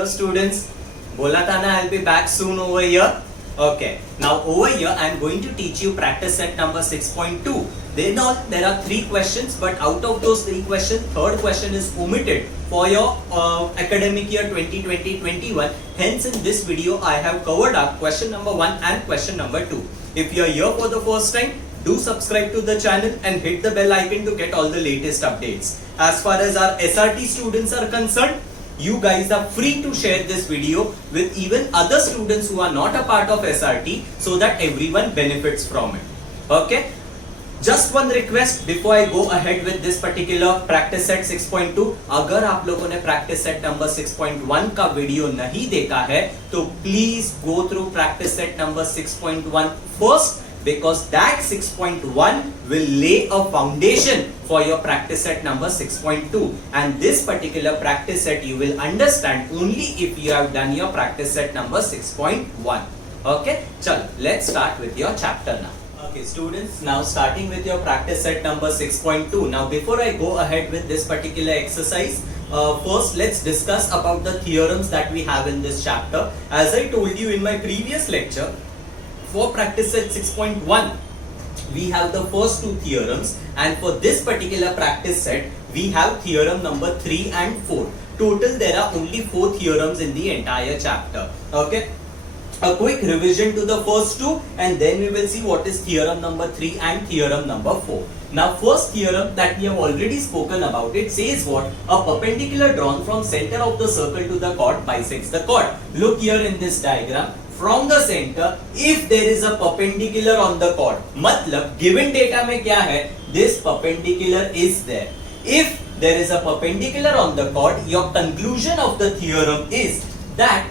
Hello students, bola tha na I'll be back soon over here. Okay, now over here I'm going to teach you practice set number 6.2. There are 3 questions, but out of those 3 questions, third question is omitted for your academic year 2020-21. Hence in this video I have covered up question number 1 and question number 2. If you are here for the first time, do subscribe to the channel and hit the bell icon to get all the latest updates. As far as our SRT students are concerned, you guys are free to share this video with even other students who are not a part of SRT so that everyone benefits from it. Okay? Just one request before I go ahead with this particular practice set 6.2. अगर आप लोगों ने practice set number 6.1 का video नहीं देखा है तो please go through practice set number 6.1 first, because that 6.1 will lay a foundation for your practice set number 6.2, and this particular practice set you will understand only if you have done your practice set number 6.1. Okay, chalo, let's start with your chapter now. Okay students, now starting with your practice set number 6.2. Now before I go ahead with this particular exercise, first let's discuss about the theorems that we have in this chapter. As I told you in my previous lecture, for practice set 6.1 we have the first 2 theorems, and for this particular practice set we have theorem number 3 and 4. Total there are only 4 theorems in the entire chapter. Okay, a quick revision to the first 2 and then we will see what is theorem number 3 and theorem number 4. Now first theorem that we have already spoken about, it says what? A perpendicular drawn from center of the circle to the chord bisects the chord. Look here in this diagram. From the center, if there is a perpendicular on the chord, मतलब given data में क्या है? This perpendicular is there. If there is a perpendicular on the chord, your conclusion of the theorem is that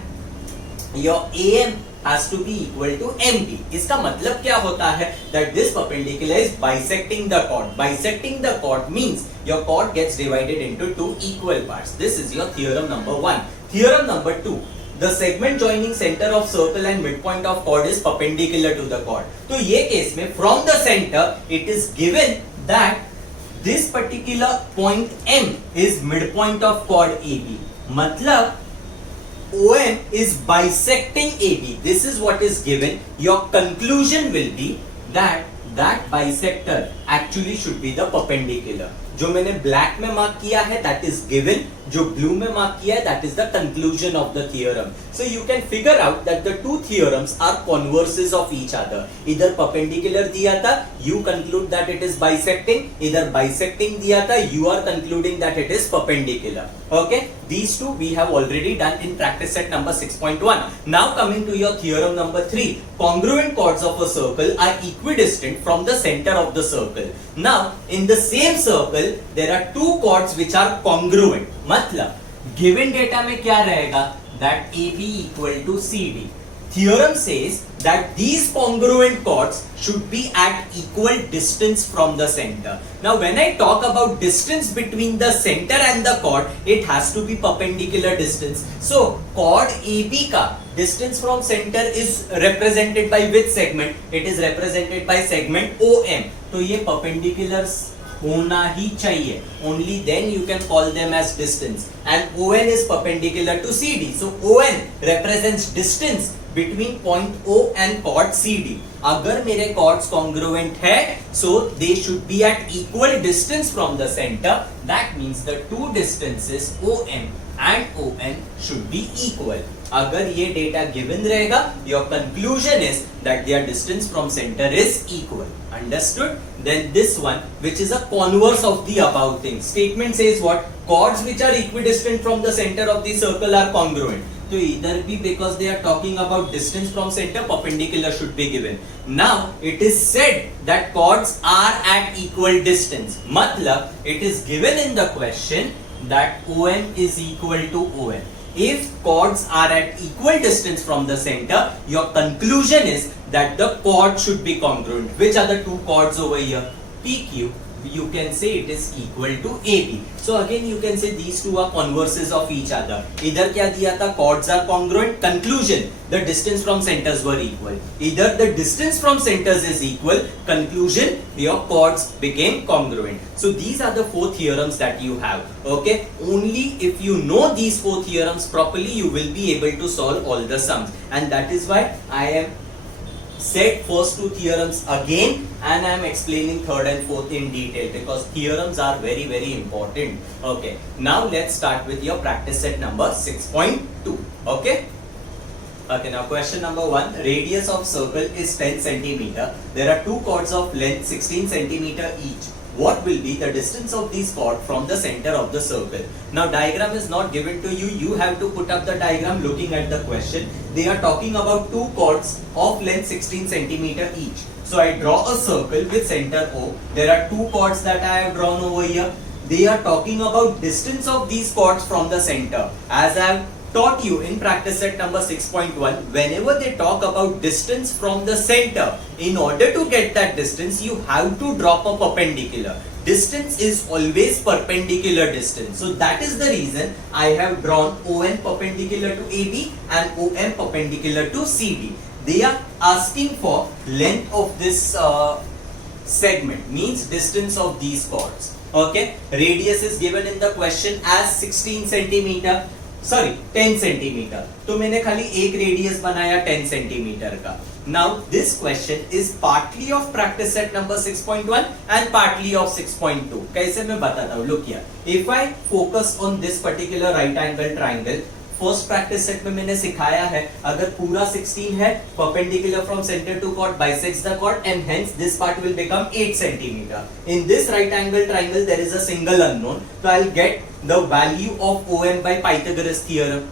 your AM has to be equal to MD. इसका मतलब क्या होता है? That this perpendicular is bisecting the chord. Bisecting the chord means your chord gets divided into 2 equal parts. This is your theorem number 1. Theorem number 2. The segment joining center of circle and midpoint of chord is perpendicular to the chord. तो ये case में from the center it is given that this particular point M is midpoint of chord AB. मतलब OM is bisecting AB. This is what is given. Your conclusion will be that bisector actually should be the perpendicular. जो मैंने black में mark किया है that is given, जो blue में mark किया है that is the conclusion of the theorem. So you can figure out that the 2 theorems are converses of each other. इधर perpendicular दिया था, you conclude that it is bisecting. इधर bisecting दिया था, you are concluding that it is perpendicular. Okay, these 2 we have already done in practice set number 6.1. Now coming to your theorem number 3, congruent chords of a circle are equidistant from the center of the circle. Now in the same circle there are 2 chords which are congruent. मतलब given data में क्या रहेगा? That AB equal to CD. Theorem says that these congruent chords should be at equal distance from the center. Now when I talk about distance between the center and the chord, it has to be perpendicular distance. So chord AB का distance from center is represented by which segment? It is represented by segment OM. तो ये perpendiculars होना ही चाहिए. Only then you can call them as distance. And ON is perpendicular to CD. So ON represents distance between point O and chord CD. अगर मेरे chords congruent है, so they should be at equal distance from the center. That means the 2 distances OM and ON should be equal. अगर ये data given रहेगा, your conclusion is that their distance from center is equal. Understood? Then this one, which is a converse of the above thing. Statement says what? Chords which are equidistant from the center of the circle are congruent. So either be, because they are talking about distance from center, perpendicular should be given. Now it is said that chords are at equal distance. मतलब it is given in the question that OM is equal to ON. If chords are at equal distance from the center, your conclusion is that the chord should be congruent. Which are the 2 chords over here? PQ you can say it is equal to AB. So again you can say these two are converses of each other. इधर क्या दिया था? Chords are congruent. Conclusion, the distance from centers were equal. Either the distance from centers is equal. Conclusion, your chords became congruent. So these are the four theorems that you have. Okay, only if you know these four theorems properly, you will be able to solve all the sums. And that is why I am said first two theorems again, and I am explaining third and fourth in detail because theorems are very, very important. Okay, now let's start with your practice set number 6.2. Okay. Okay, now question number 1. Radius of circle is 10 centimeter. There are two chords of length 16 centimeter each. What will be the distance of these chords from the center of the circle? Now diagram is not given to you. You have to put up the diagram looking at the question. They are talking about two chords of length 16 centimeter each. So I draw a circle with center O. There are two chords that I have drawn over here. They are talking about distance of these chords from the center. As I have taught you in practice set number 6.1, whenever they talk about distance from the center, in order to get that distance, you have to drop a perpendicular. Distance is always perpendicular distance. So that is the reason I have drawn ON perpendicular to AB and OM perpendicular to CD. They are asking for length of this segment, means distance of these chords. Okay, radius is given in the question as 16 centimeter. Sorry 10 centimetre. तो मैंने खाली एक radius बनाया 10 centimetre का. Now this question is partly of practice set number 6.1 and partly of 6.2. कैसे मैं बताता हूँ. Look here, if I focus on this particular right angle triangle, first practice set में मैंने सिखाया है अगर पूरा 16 है, perpendicular from center to chord bisects the chord and hence this part will become 8 centimeter. In this right angle triangle there is a single unknown, so I'll get the value of OM by Pythagoras theorem.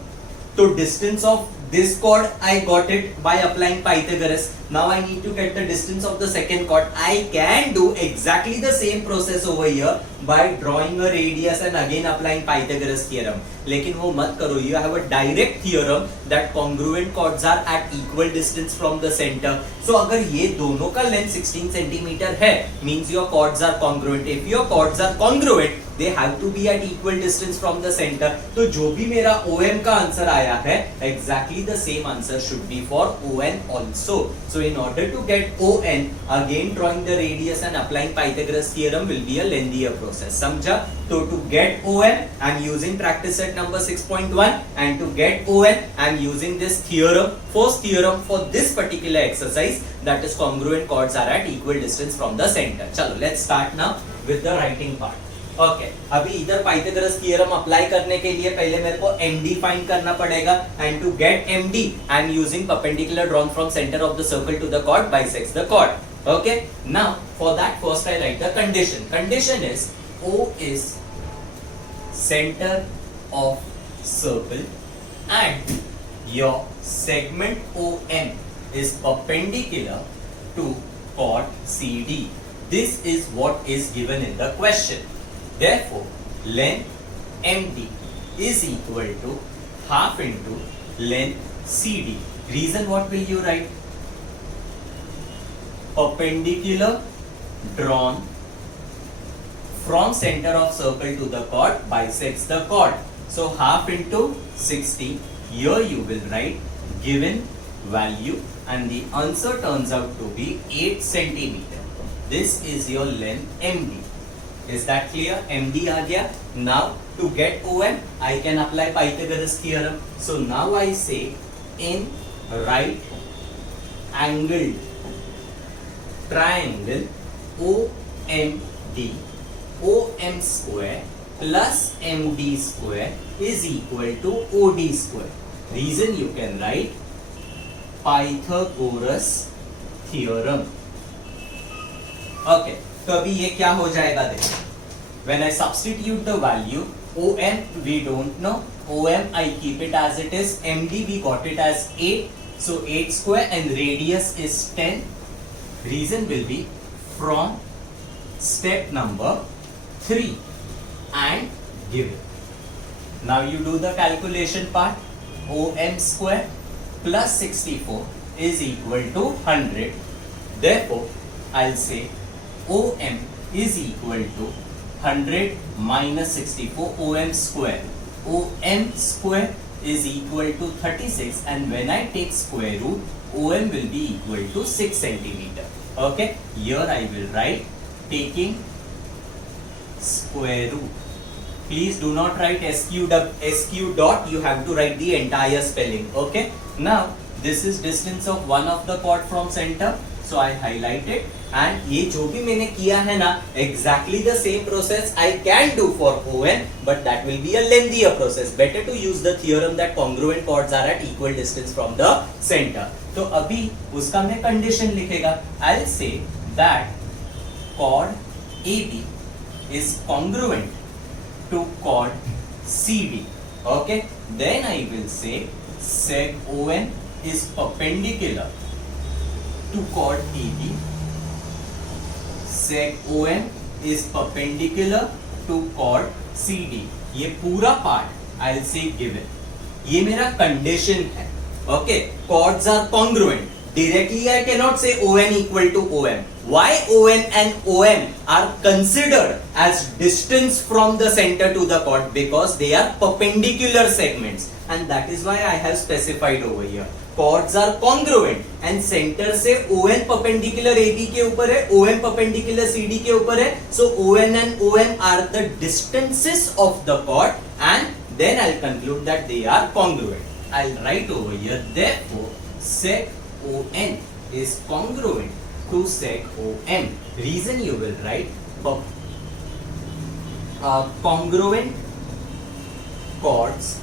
So distance of this chord I got it by applying Pythagoras. Now I need to get the distance of the second chord. I can do exactly the same process over here by drawing a radius and again applying Pythagoras theorem. लेकिन वो मत करो. You have a direct theorem that congruent chords are at equal distance from the center. So अगर ये दोनों का length 16 centimeter है, means your chords are congruent. If your chords are congruent, they have to be at equal distance from the center. तो जो भी मेरा OM का आंसर आया है, exactly the same answer should be for ON also. So in order to get ON, again drawing the radius and applying Pythagoras theorem will be a lengthier process. समझा? So to get ON, I am using practice set number 6.1, and to get ON, I am using this theorem, first theorem for this particular exercise, that is congruent chords are at equal distance from the center. चलो, let's start now with the writing part. Okay अभी इधर Pythagoras theorem apply करने के लिए पहले मेरे को MD find करना पड़ेगा, and to get MD I am using perpendicular drawn from centre of the circle to the chord bisects the chord. Okay, now for that first I write the condition. Condition is O is center of circle and your segment OM is perpendicular to chord CD. This is what is given in the question. Therefore, length MD is equal to half into length CD. Reason, what will you write? Perpendicular drawn from center of circle to the chord bisects the chord. So half into 60. Here you will write given value and the answer turns out to be 8 centimeter. This is your length MD. Is that clear? MD आ गया. Now to get OM, I can apply Pythagoras theorem. So now I say in right angled triangle OMD, OM square plus MD square is equal to OD square. Reason, you can write Pythagoras theorem. Okay. तो अभी ये क्या हो जाएगा देखो. When I substitute the value, OM we don't know, OM I keep it as it is, MD we got it as 8, so 8 square and radius is 10. Reason will be from step number 3 and give it. Now you do the calculation part. OM square plus 64 is equal to 100. Therefore, I'll say OM is equal to 100 minus 64 OM square. OM square is equal to 36, and when I take square root, OM will be equal to 6 centimeter. Okay, here I will write taking square root. Please do not write SQ dot, you have to write the entire spelling. Okay, now this is distance of one of the chord from center, so I highlight it, and ये जो भी मैंने किया है ना, exactly the same process I can do for ON, but that will be a lengthier process. Better to use the theorem that congruent chords are at equal distance from the center. तो अभी उसका मैं condition लिखेगा. I'll say that chord AB is congruent to chord CD. Okay, then I will say seg ON is perpendicular to chord AB. Seg ON is perpendicular to chord CD. ये पूरा part I'll say given. ये मेरा condition है. Okay, chords are congruent. Directly I cannot say ON equal to OM. Why ON and OM are considered as distance from the center to the chord? Because they are perpendicular segments, and that is why I have specified over here. Chords are congruent and center से ON perpendicular AB के ऊपर है, OM perpendicular CD के ऊपर है. So ON and OM are the distances of the chord, and then I'll conclude that they are congruent. I'll write over here, therefore sec ON is congruent to sec OM. Reason you will write congruent chords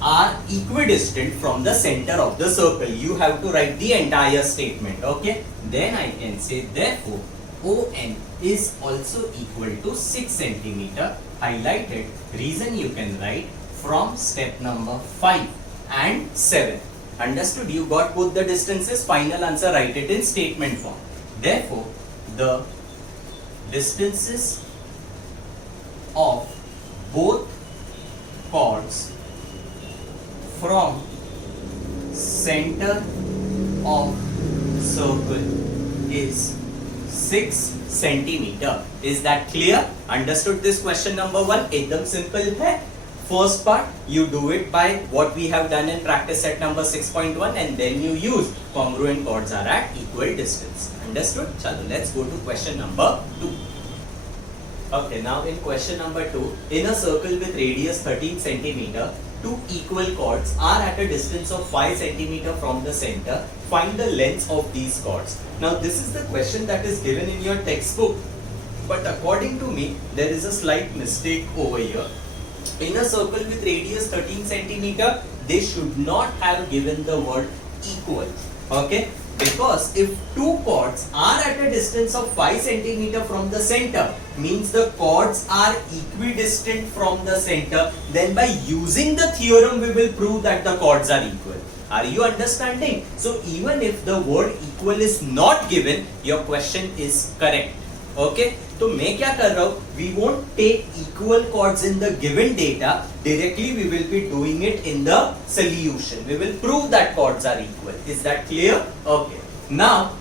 are equidistant from the center of the circle. You have to write the entire statement. Okay, then I can say therefore ON is also equal to 6 centimeter. Highlighted. Reason you can write from step number 5 and 7. Understood? You got both the distances. Final answer, write it in statement form. Therefore, the distances of both chords from center of circle is 6 centimeter. Is that clear? Understood this question number 1? एकदम simple है. First part, you do it by what we have done in practice set number 6.1, and then you use congruent chords are at equal distance. Understood? Chalo, let's go to question number 2. Okay, now in question number 2, in a circle with radius 13 centimeter, two equal chords are at a distance of 5 centimeter from the center. Find the lengths of these chords. Now this is the question that is given in your textbook, but according to me, there is a slight mistake over here. In a circle with radius 13 centimeter, they should not have given the word equal. Okay? Because if two chords are at a distance of 5 centimeter from the center, means the chords are equidistant from the center, then by using the theorem we will prove that the chords are equal. Are you understanding? So even if the word equal is not given, your question is correct. Okay, तो मैं क्या कर रहा हूँ? We won't take equal chords in the given data. Directly we will be doing it in the solution. We will prove that chords are equal. Is that clear? Okay. Now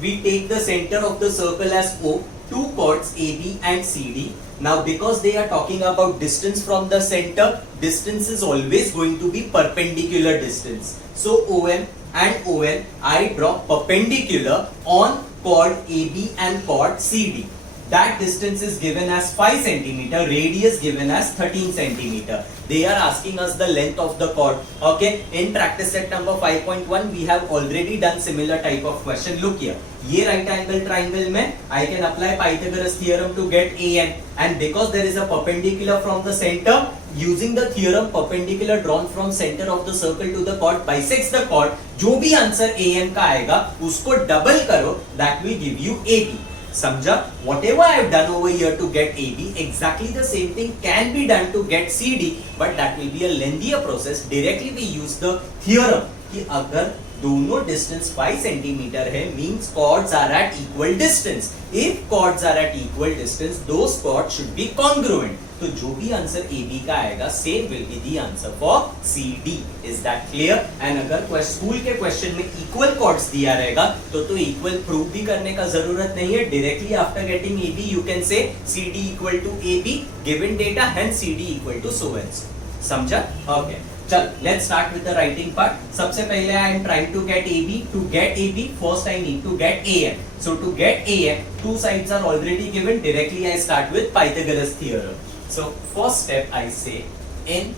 we take the center of the circle as O. Two chords AB and CD. Now because they are talking about distance from the center, distance is always going to be perpendicular distance. So OM and ON I draw perpendicular on chord AB and chord CD. That distance is given as 5 centimeter, radius given as 13 centimeter. They are asking us the length of the chord. Okay, in practice set number 5.1 we have already done similar type of question. Look here, ये right angle triangle में I can apply Pythagoras theorem to get AN, and because there is a perpendicular from the center, using the theorem perpendicular drawn from center of the circle to the chord bisects the chord. जो भी answer AN का आएगा उसको double करो, that will give you AB. समझा? Whatever I have done over here to get AB, exactly the same thing can be done to get CD, but that will be a lengthier process. Directly we use the theorem कि अगर दोनों distance 5 centimetre है, means chords are at equal distance. If chords are at equal distance, those chords should be congruent. तो जो भी answer AB का आएगा, same will be the answer for CD. Is that clear? And अगर school के question में equal chords दिया रहेगा, तो equal प्रूव भी करने का जरूरत नहीं है. Directly after getting AB, you can say CD equal to AB, given data, hence CD equal to so and so. समझा? Okay. चल, let's start with the writing part. सबसे पहले I am trying to get AB. To get AB, first I need to get AM. So to get AM, two sides are already given. Directly I start with Pythagoras theorem. So first step I say, in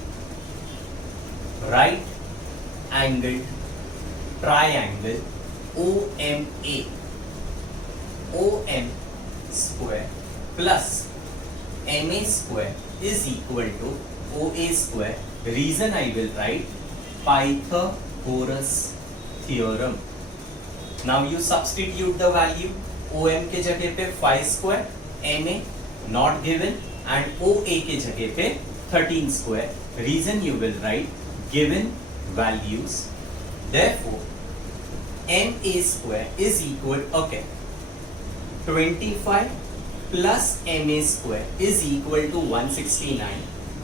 right angled triangle OMA, OM square plus MA square is equal to OA square. Reason I will write Pythagoras theorem. Now you substitute the value. OM के जगह पे 5 square, MA not given, and OA के जगह पे 13 square. Reason you will write given values. Therefore, MA square is equal, okay, 25 plus MA square is equal to 169.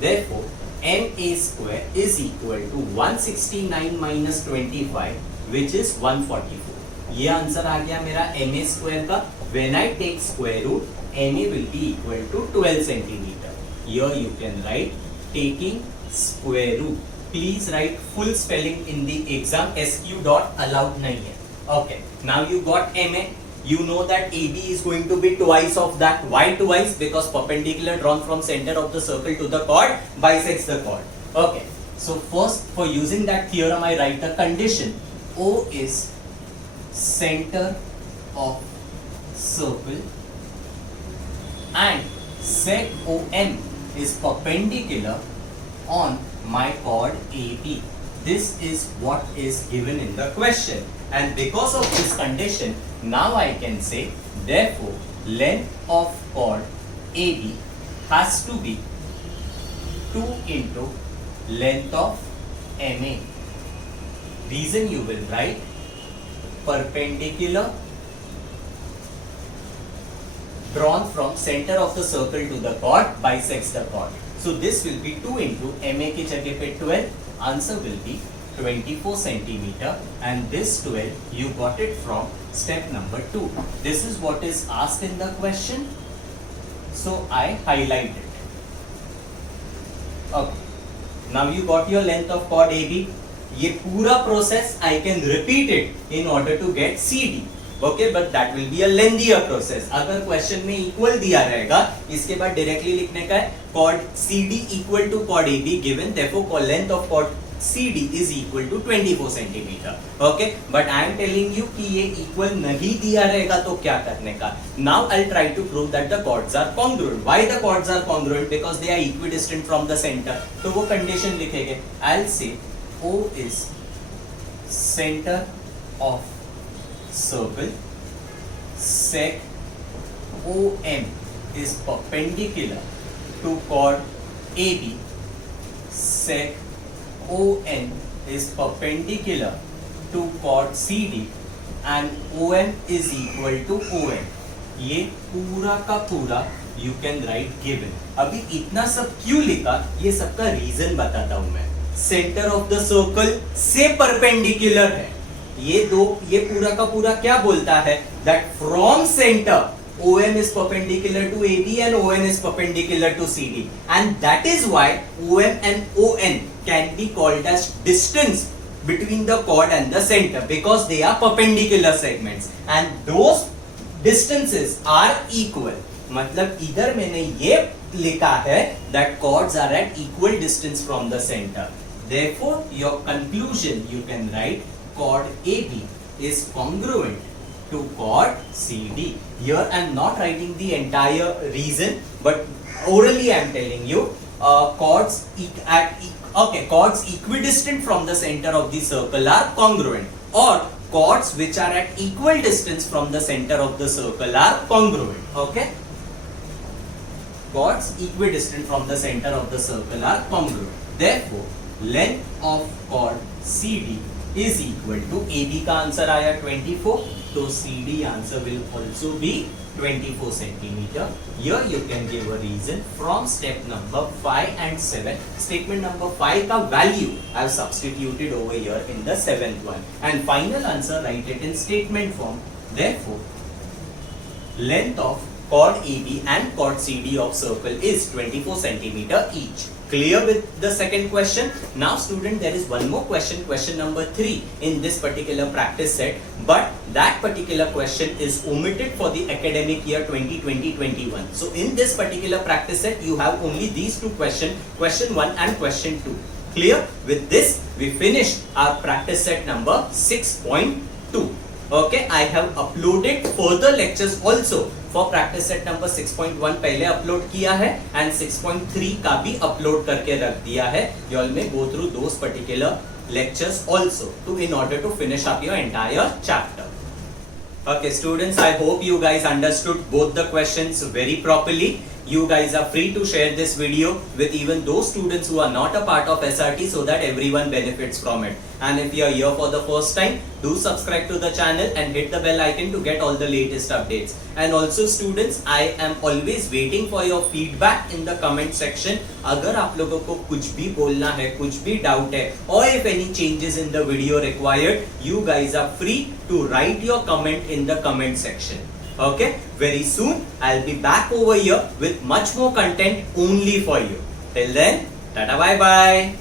Therefore, MA square is equal to 169 minus 25, which is 144. ये answer आ गया मेरा MA square का. When I take square root, MA will be equal to 12 centimeter. Here you can write taking square root. Please write full spelling in the exam. SQ dot allowed नहीं है. Okay. Now you got MA. You know that AB is going to be twice of that. Why twice? Because perpendicular drawn from center of the circle to the chord bisects the chord. Okay. So first, for using that theorem, I write the condition. O is center of circle and sec OM is perpendicular on my chord AB. This is what is given in the question. And because of this condition, now I can say, therefore, length of chord AB has to be 2 into length of MA. Reason you will write perpendicular drawn from center of the circle to the chord bisects the chord. So this will be 2 into MA की जगह पे 12. Answer will be 24 centimeter, and this 12 you got it from step number 2. This is what is asked in the question, so I highlight it. Okay. Now you got your length of chord AB. ये पूरा process I can repeat it in order to get CD. Okay, but that will be a lengthier process. अगर question में equal दिया रहेगा, इसके बाद directly लिखने का है chord CD equal to chord AB given, therefore length of chord CD is equal to 24 centimeter. Okay, but I am telling you कि ये equal नहीं दिया रहेगा तो क्या करने का? Now I'll try to prove that the chords are congruent. Why the chords are congruent? Because they are equidistant from the center. तो वो condition लिखेंगे. I'll say O is center of circle, sec OM is perpendicular to chord AB, sec ON is perpendicular to chord CD, and OM is equal to OM. ये पूरा का पूरा you can write given. अभी इतना सब क्यों लिखा, ये सबका रीजन बताता हूं मैं. सेंटर ऑफ द सर्कल से परपेंडिकुलर है. ये पूरा का पूरा क्या बोलता है? That from center OM is perpendicular to AB and ON is perpendicular to CD, and that is why OM and ON can be called as distance between the chord and the center, because they are perpendicular segments and those distances are equal. मतलब इधर मैंने ये लिखा है that chords are at equal distance from the center. Therefore, your conclusion you can write chord AB is congruent to chord CD. Here I am not writing the entire reason, but orally I am telling you chords equidistant from the center of the circle are congruent, or chords which are at equal distance from the center of the circle are congruent. Okay, chords equidistant from the center of the circle are congruent. Therefore, length of chord CD is equal to AB का answer आया 24, तो CD answer will also be 24 centimeter. Here you can give a reason from step number 5 and 7. Statement number 5 का value I have substituted over here in the 7th one. And final answer write it in statement form. Therefore, length of chord AB and chord CD of circle is 24 centimeter each. Clear with the second question? Now student, there is one more question, question number 3 in this particular practice set, but that particular question is omitted for the academic year 2020-21. So in this particular practice set, you have only these two questions, question 1 and question 2. Clear? With this, we finished our practice set number 6.2. Okay, I have uploaded further lectures also for practice set number 6.1 पहले upload किया है and 6.3 का भी upload करके रख दिया है. You all may go through those particular lectures also to in order to finish up your entire chapter. Okay students, I hope you guys understood both the questions very properly. You guys are free to share this video with even those students who are not a part of SRT so that everyone benefits from it. And if you are here for the first time, do subscribe to the channel and hit the bell icon to get all the latest updates. And also students, I am always waiting for your feedback in the comment section. अगर आप लोगों को कुछ भी बोलना है, कुछ भी doubt है, or if any changes in the video required, you guys are free to write your comment in the comment section. Okay, very soon I'll be back over here with much more content only for you. Till then, tata bye bye.